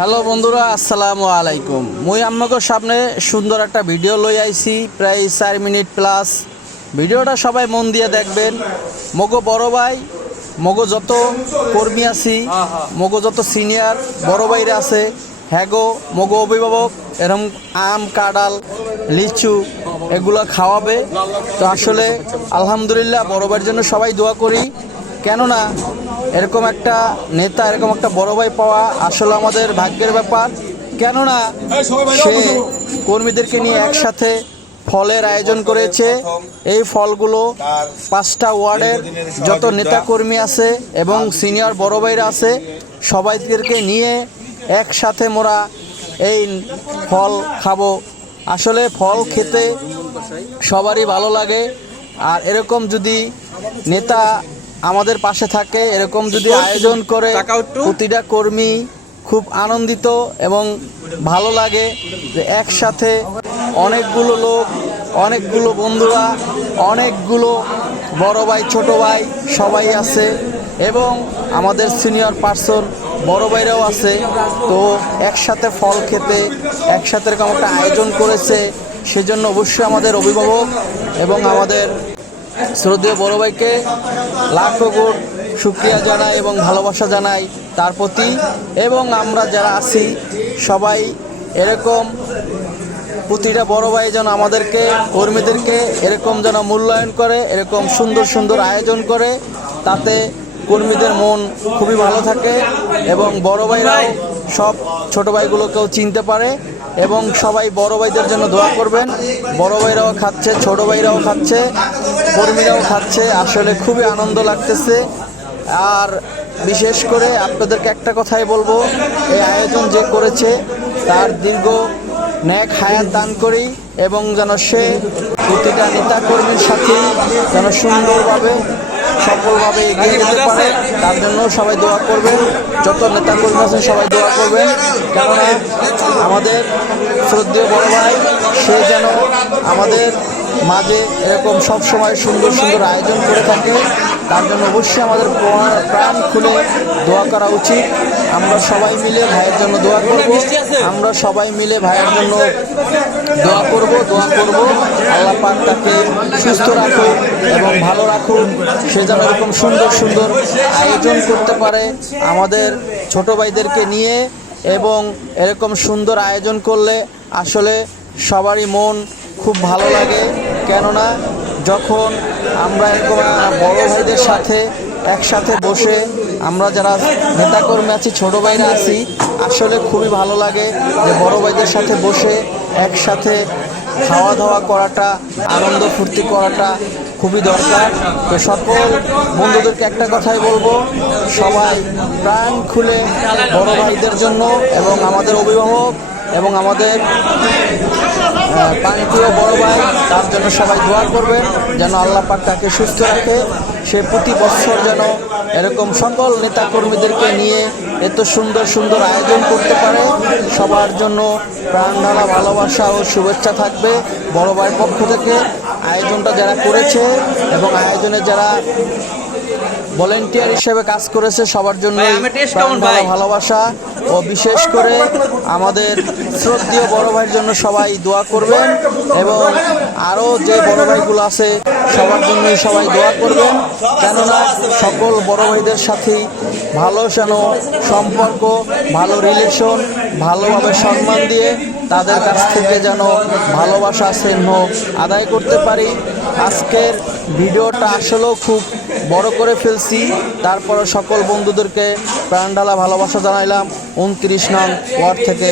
Hello বন্ধুরা, আসসালামু আলাইকুম। মুই আপনাদের সামনে সুন্দর একটা ভিডিও লই আইছি, প্রায় 4 মিনিট প্লাস। ভিডিওটা সবাই মন দিয়ে দেখবেন। মগো বড় ভাই, মগো যত কর্মী আছি, মগো যত সিনিয়র বড় ভাইরা আছে, হ্যাগো মগো অভিভাবক এরকম আম, কাঁঠাল, লিচু এগুলো খাওয়াবে। তো আসলে আলহামদুলিল্লাহ বড় ভাইয়ের জন্য সবাই দোয়া করি। কেননা এরকম একটা নেতা, এরকম একটা বড় ভাই পাওয়া আসলে আমাদের ভাগ্যের ব্যাপার। কেননা সে কর্মীদেরকে নিয়ে একসাথে ফলের আয়োজন করেছে। এই ফলগুলো 5টা ওয়ার্ডের যত নেতাকর্মী আছে এবং সিনিয়র বড় ভাইরা আছে সবাইদেরকে নিয়ে একসাথে মোরা এই ফল খাবো। আসলে ফল খেতে সবারই ভালো লাগে। আর এরকম যদি নেতা আমাদের পাশে থাকে, এরকম যদি আয়োজন করে, প্রতিটা কর্মী খুব আনন্দিত এবং ভালো লাগে যে একসাথে অনেকগুলো লোক, অনেকগুলো বন্ধুরা, অনেকগুলো বড় ভাই ছোট ভাই সবাই আছে এবং আমাদের সিনিয়র পার্সন বড় ভাইরাও আছে। তো একসাথে ফল খেতে, একসাথে এরকম একটা আয়োজন করেছে। সেজন্য অবশ্যই আমাদের অভিভাবক এবং আমাদের শ্রদ্ধেয় বড় ভাইকে লাখো কোটি শুকরিয়া জানাই এবং ভালোবাসা জানাই তার প্রতি। এবং আমরা যারা আছি সবাই এরকম প্রতিটা বড় ভাই যেন আমাদেরকে, কর্মীদেরকে এরকম যেন মূল্যায়ন করে, এরকম সুন্দর সুন্দর আয়োজন করে, তাতে কর্মীদের মন খুবই ভালো থাকে এবং বড় ভাইরাও সব ছোট ভাইগুলোকেও চিনতে পারে। এবং সবাই বড় ভাইদের জন্য দোয়া করবেন। বড় ভাইরাও খাচ্ছে, ছোট ভাইরাও খাচ্ছে, কর্মীরাও খাচ্ছে। আসলে খুবই আনন্দ লাগতেছে। আর বিশেষ করে আপনাদেরকে একটা কথাই বলবো, এই আয়োজন যে করেছে তার দীর্ঘ নেক হায়াত দান করি এবং যেন সে প্রতিটা নেতাকর্মীর সাথে যেন সুন্দরভাবে সফলভাবে এগিয়ে যেতে পারে, তার জন্য সবাই দোয়া করবেন। যত নেতাকর্মী আছেন সবাই দোয়া করবেন। কেননা আমাদের শ্রদ্ধেয় বড় ভাই সে যেন আমাদের মাঝে এরকম সব সময় সুন্দর সুন্দর আয়োজন করে থাকে, তার জন্য অবশ্যই আমাদের প্রাণ খুলে দোয়া করা উচিত। আমরা সবাই মিলে ভাইয়ের জন্য দোয়া করব, আমরা সবাই মিলে ভাইয়ের জন্য দোয়া করব। আল্লাহ পাক তাকে সুস্থ রাখুক এবং ভালো রাখুক। সে যেন এরকম সুন্দর সুন্দর আয়োজন করতে পারে আমাদের ছোট ভাইদেরকে নিয়ে। এবং এরকম সুন্দর আয়োজন করলে আসলে সবারই মন খুব ভালো লাগে। কেননা যখন আমরা এরকম বড় ভাইদের সাথে একসাথে বসে, আমরা যারা নেতাকর্মী আছি, ছোট ভাইরা আছি, আসলে খুবই ভালো লাগে যে বড় ভাইদের সাথে বসে একসাথে খাওয়া দাওয়া করাটা, আনন্দ ফুর্তি করাটা খুবই দরকার। তো সকল বন্ধুদেরকে একটা কথাই বলবো, সবাই প্রাণ খুলে বড় ভাইদের জন্য এবং আমাদের অভিভাবক এবং আমাদের প্রাণপ্রিয় বড় ভাই, তার জন্য সবাই দোয়া করবেন যেন আল্লাহ পাক তাকে সুস্থ রাখে। সে প্রতি বছর যেন এরকম সকল নেতাকর্মীদেরকে নিয়ে এত সুন্দর সুন্দর আয়োজন করতে পারে। সবার জন্য প্রাণ ঢালা ভালোবাসা ও শুভেচ্ছা থাকবে বড় ভাইয়ের পক্ষ থেকে। আয়োজনটা যারা করেছে এবং আয়োজনে যারা ভলেন্টিয়ার হিসেবে কাজ করেছে সবার জন্য ভালোবাসা। ও বিশেষ করে আমাদের শ্রদ্ধেয় বড় ভাইয়ের জন্য সবাই দোয়া করবেন এবং আরও যে বড় ভাইগুলো আছে সবার জন্যই সবাই দোয়া করবেন। কেননা সকল বড় ভাইদের সাথেই ভালো যেন সম্পর্ক, ভালো রিলেশন, ভালোভাবে সম্মান দিয়ে তাদের কাছ থেকে যেন ভালোবাসা স্নেহ আদায় করতে পারি। আজকের ভিডিওটা আসলেও খুব বড় করে ফেলছি, তারপরে সকল বন্ধুদেরকে প্রাণ ঢালা ভালোবাসা জানাইলাম 29 নং ওয়ার্ড থেকে।